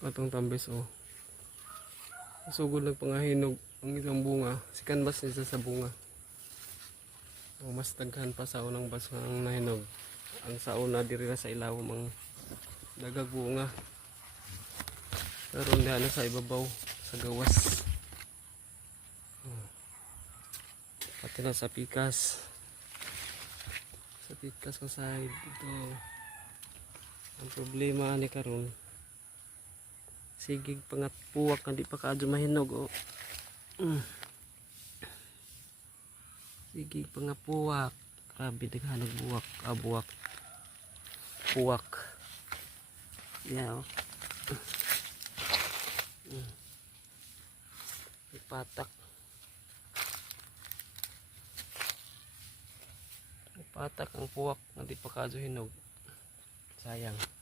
Patong tambis oh. Sugod lang pangahinog ang ilang bunga. Si canvas niya sa bunga. Oh, mas daghan pa sa unang bas ng nahinog. Ang sa una diri sa ilawom ang dagag bunga. Pero hindi na sa ibabaw sa gawas. Oh. Pati na sa pikas. Sa pikas ko side ito. Ang problema ni karon sigig pangat puwak na di pa kaadyo mahinog oh. Mm. Sigig pangat puwak. Grabe daghanog buwak, ah, buwak. Puwak. Yeah, oh. Mm. Ipatak. Ipatak ang puwak na di pa kaadyo hinog. Sayang.